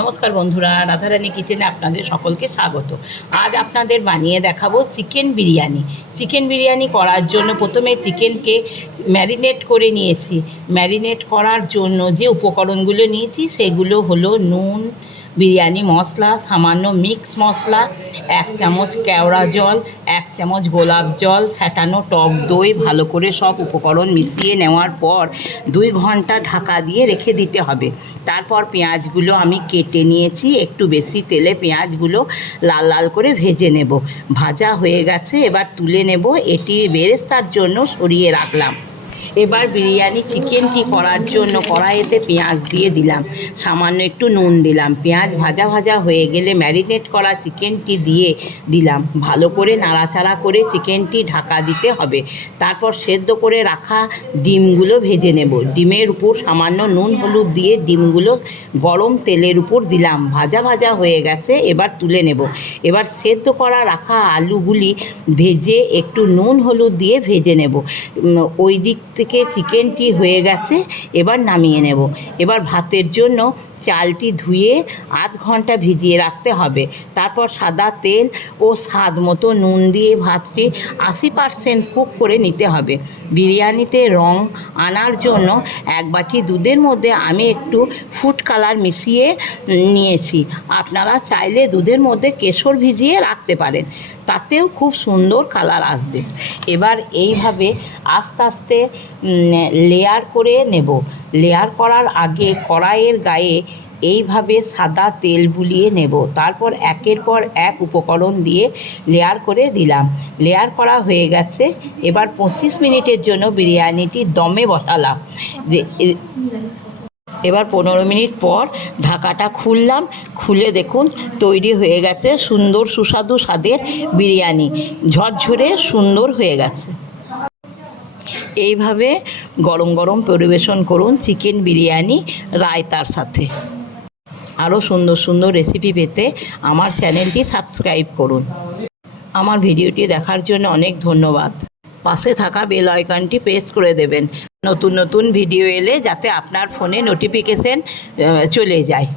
নমস্কার বন্ধুরা, রাধারানী কিচেনে আপনাদের সকলকে স্বাগত। আজ আপনাদের বানিয়ে দেখাবো চিকেন বিরিয়ানি। চিকেন বিরিয়ানি করার জন্য প্রথমে চিকেনকে ম্যারিনেট করে নিয়েছি। ম্যারিনেট করার জন্য যে উপকরণগুলো নিয়েছি, সেগুলো হলো নুন বিরিয়ানি মশলা, সামান্য মিক্স মশলা, এক চামচ কেওড়া জল, এক চামচ গোলাপ জল ফ্যাটানো টক দই, ভালো করে সব উপকরণ মিশিয়ে নেওয়ার পর দুই ঘণ্টা ঢাকা দিয়ে রেখে দিতে হবে। তারপর পেঁয়াজগুলো আমি কেটে নিয়েছি, একটু বেশি তেলে পেঁয়াজগুলো লাল লাল করে ভেজে নেব। ভাজা হয়ে গেছে, এবার তুলে নেব, এটি বেরেস্তার জন্য সরিয়ে রাখলাম। এবার বিরিয়ানি চিকেনটি করার জন্য কড়াইতে পেঁয়াজ দিয়ে দিলাম। সামান্য একটু নুন দিলাম। পেঁয়াজ ভাজা ভাজা হয়ে গেলে ম্যারিনেট করা চিকেনটি দিয়ে দিলাম। ভালো করে নাড়াচাড়া করে চিকেনটি ঢাকা দিতে হবে। তারপর সেদ্ধ করে রাখা ডিমগুলো ভেজে নেব। ডিমের উপর সামান্য নুন, হলুদ দিয়ে ডিমগুলো গরম তেলের উপর দিলাম। ভাজা ভাজা হয়ে গেছে, এবার তুলে নেব। এবার সেদ্ধ করা রাখা আলুগুলি ভেজে একটু নুন, হলুদ দিয়ে ভেজে নেব। ওই দিক থেকে চিকেনটি হয়ে গেছে, এবার নামিয়ে নেব। এবার ভাতের জন্য চালটি ধুয়ে আধ ঘণ্টা ভিজিয়ে রাখতে হবে। তারপর সাদা তেল ও স্বাদ মতো নুন দিয়ে ভাতটি আশি পার্সেন্ট কুক করে নিতে হবে। বিরিয়ানিতে রং আনার জন্য এক বাটি দুধের মধ্যে আমি একটু ফুড কালার মিশিয়ে নিয়েছি। আপনারা চাইলে দুধের মধ্যে কেশর ভিজিয়ে রাখতে পারেন। তাতেও খুব সুন্দর কালার আসবে। এবার এইভাবে আস্তে আস্তে লেয়ার করে নেব। লেয়ার করার আগে কড়াইয়ের গায়ে এইভাবে সাদা তেল বুলিয়ে নেব। তারপর একের পর এক উপকরণ দিয়ে লেয়ার করে দিলাম। লেয়ার করা হয়ে গেছে। এবার পঁচিশ মিনিটের জন্য বিরিয়ানিটি দমে বসালাম। এবার পনেরো মিনিট পর ঢাকাটা খুললাম, খুলে দেখুন তৈরি হয়ে গেছে সুন্দর সুস্বাদু স্বাদের বিরিয়ানি। ঝরঝরে সুন্দর হয়ে গেছে। এইভাবে গরম গরম পরিবেশন করুন চিকেন বিরিয়ানি রায়তার সাথে। আরও সুন্দর সুন্দর রেসিপি পেতে আমার চ্যানেলটি সাবস্ক্রাইব করুন। আমার ভিডিওটি দেখার জন্য অনেক ধন্যবাদ। পাশে থাকা বেল আইকনটি প্রেস করে দেবেন। নতুন নতুন ভিডিও এলে যাতে আপনার ফোনে নোটিফিকেশন চলে যায়।